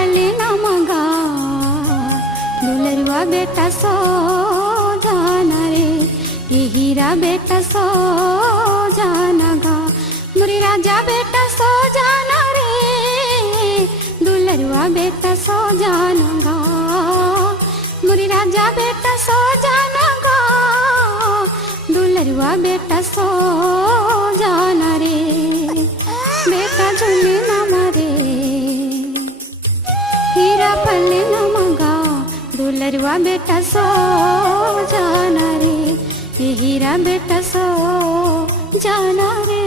पले नमगा दुलरुआ बेटा सो जाना रे, ये हीरा बेटा सो जाना गा, मुरी राजा बेटा सो जाना रे, दुलरुआ बेटा सो जाना गा, मुरी राजा बेटा सो जाना गा, दुलरुआ बेटा सो जाना रे, बेटा झूले ना मरे, हीरा पले ना मगा दुलरुआ बेटा सो जाना रे, ये हीरा बेटा सो जाना रे।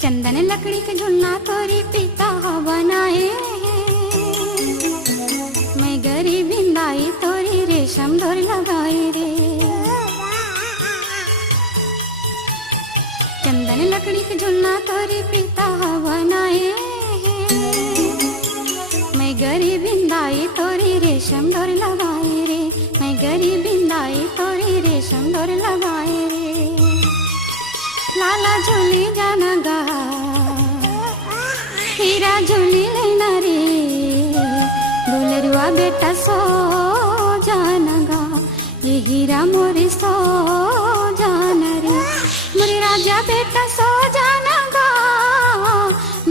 चंदन लकड़ी के झुलना तोरी पिता बनाए, मैं गरीब बिंदाई तोरी रेशम डोर लगाए रे, चंदन लकड़ी के झुलना तोरी पिता बनाए, मैं गरीब बिंदाई तोरी रेशम डोर लगाए रे, मैं गरीब बिंदाई तोरी रेशम डोर लगाए रे, लाला झूली जाना गा हीरा झूली लेना रे, दुलरुआ बेटा सो जाना गा, ये हीरा मोरी सो जाना रे, मोरी राजा बेटा सो जाना गा,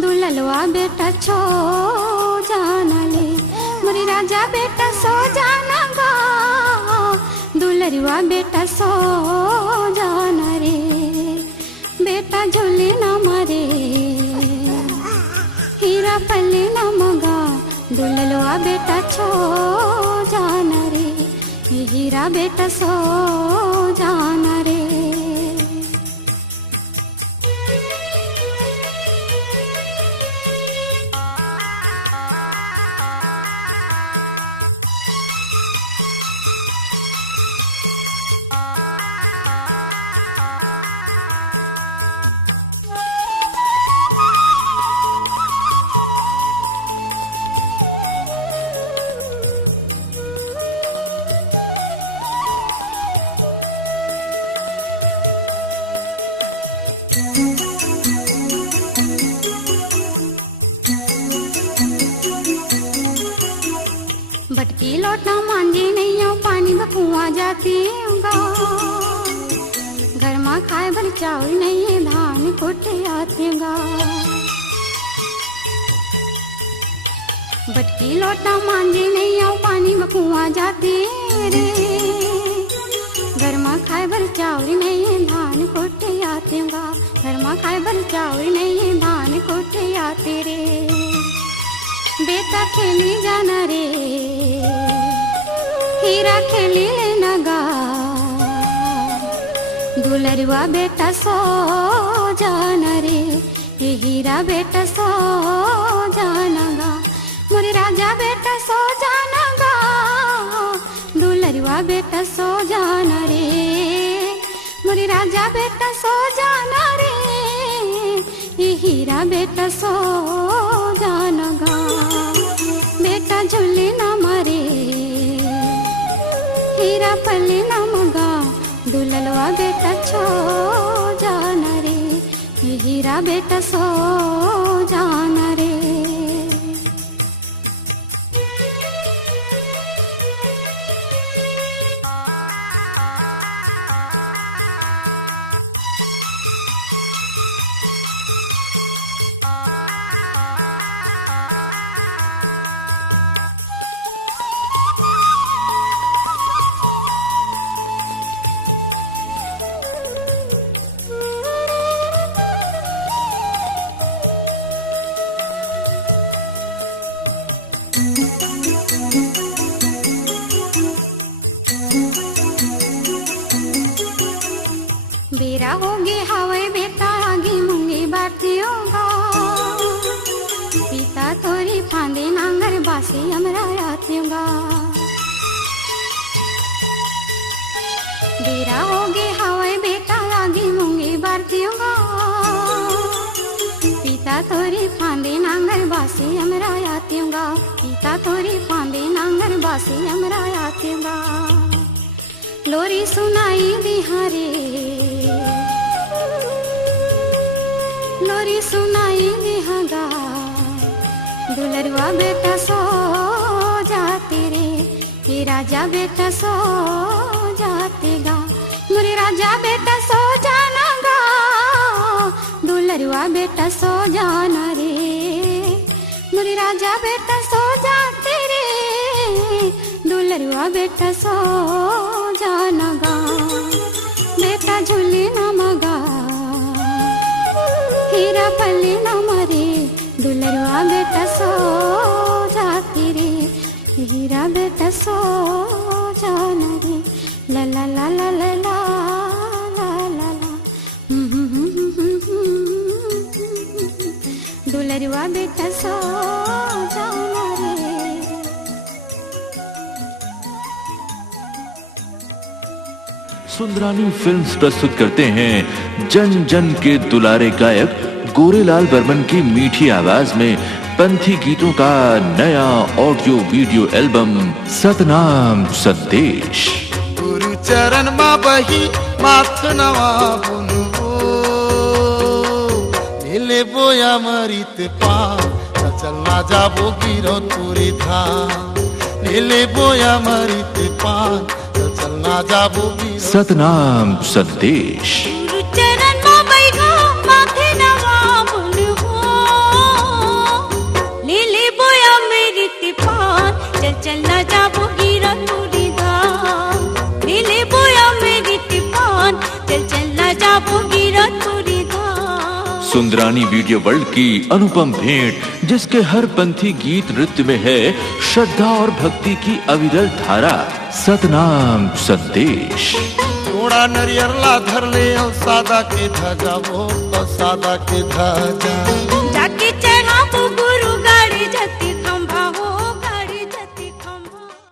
दुलरुआ बेटा छो जाना ले, मोरी राजा बेटा सो जाना गा, दुलरुआ बेटा सो जाना रे, बेटा झूले ना मरे, हीरा पले ना मगा दुलरुआ बेटा छो जाना रे, ये हीरा बेटा सो जाना रे। भटकी लौटना मांझे नहीं हो पानी बकुआ जाती होगा, घर में खाए भर चावल नहीं है धान कुटे आते गा, भटकी लौटना मांझे नहीं हो पानी बकुआ जाते रे, घर में खाए भर चावल नहीं है धान कुटे आते गा, घर में खाए भर चावल नहीं है धान कुटे आते रे, बेटा खेली जाना रे, हीरा खेली लेना गा, दुलरुआ बेटा सो जाना रे, ये हीरा बेटा सो जाना गा, मोरे राजा बेटा सो जाना गा, दुलरुआ बेटा सो जाना रे, मोरे राजा बेटा सो जाना रे, ये हीरा बेटा सो जाना गा, बेटा झूले ना मरे, हीरा पले ना मगा दुलरुआ बेटा छो जाना रे, ये हीरा बेटा सो जाना रे। बेरा होगी हवे बेटा आगे मुंगे बाटी होगा पिता तोरी फांदे नांगर बासी हमरा आतीगा बेरा होगी हवे बेटा आगे मुंगे बाटी होगा पिता तोरी फांदे नांगर बासी हमरा आतीगा पिता तोरी फांदे नांगर बासी हमरा आतीगा लोरी सुनाई बिहारे लोरी सुनाई बिहागा दुलरुआ बेटा सो जाते रे ये राजा बेटा सो जातेगा मुरे राजा बेटा सो जानागा दुलरुआ बेटा सो जाना रे मुरे राजा बेटा सो जाते रे दुलरुआ बेटा सो जानागा बेटा झूले न मगा हीरा पल्ले न मरे दुलरुआ बेटा सो जाती रे हीरा बेटा सो जाना रे ला ला ला ला ला ला ला ला ला दुलरुआ बेटा सो जाना रे। सुंदरानी फिल्म्स प्रस्तुत करते हैं जन जन के दुलारे गायक गोरेलाल बर्मन की मीठी आवाज में पंथी गीतों का नया ऑडियो वीडियो एल्बम सतनाम संदेश। गुरु चरण मा बही माथ नवा बुनु नीले बोया मरित पा चलना जाबो गिरो तुरी था नीले बोया मरित पा चलना जाबो सतनाम संदेश। गुरु चरण मा बैठा माथे नवा बुनु नीले बोया मेरी तिपान चल चलना जाबो गिरो तुरी था नीले बोया मेरी तिपान चल चलना जाबो गिरो तुरी था। सुंदरानी वीडियो वर्ल्ड की अनुपम भेंट जिसके हर पंथी गीत नृत्य में है श्रद्धा और भक्ति की अविरल धारा सतनाम संदेश। थोड़ा नरियर ला धर ले सादा के धागा वो सादा के धागा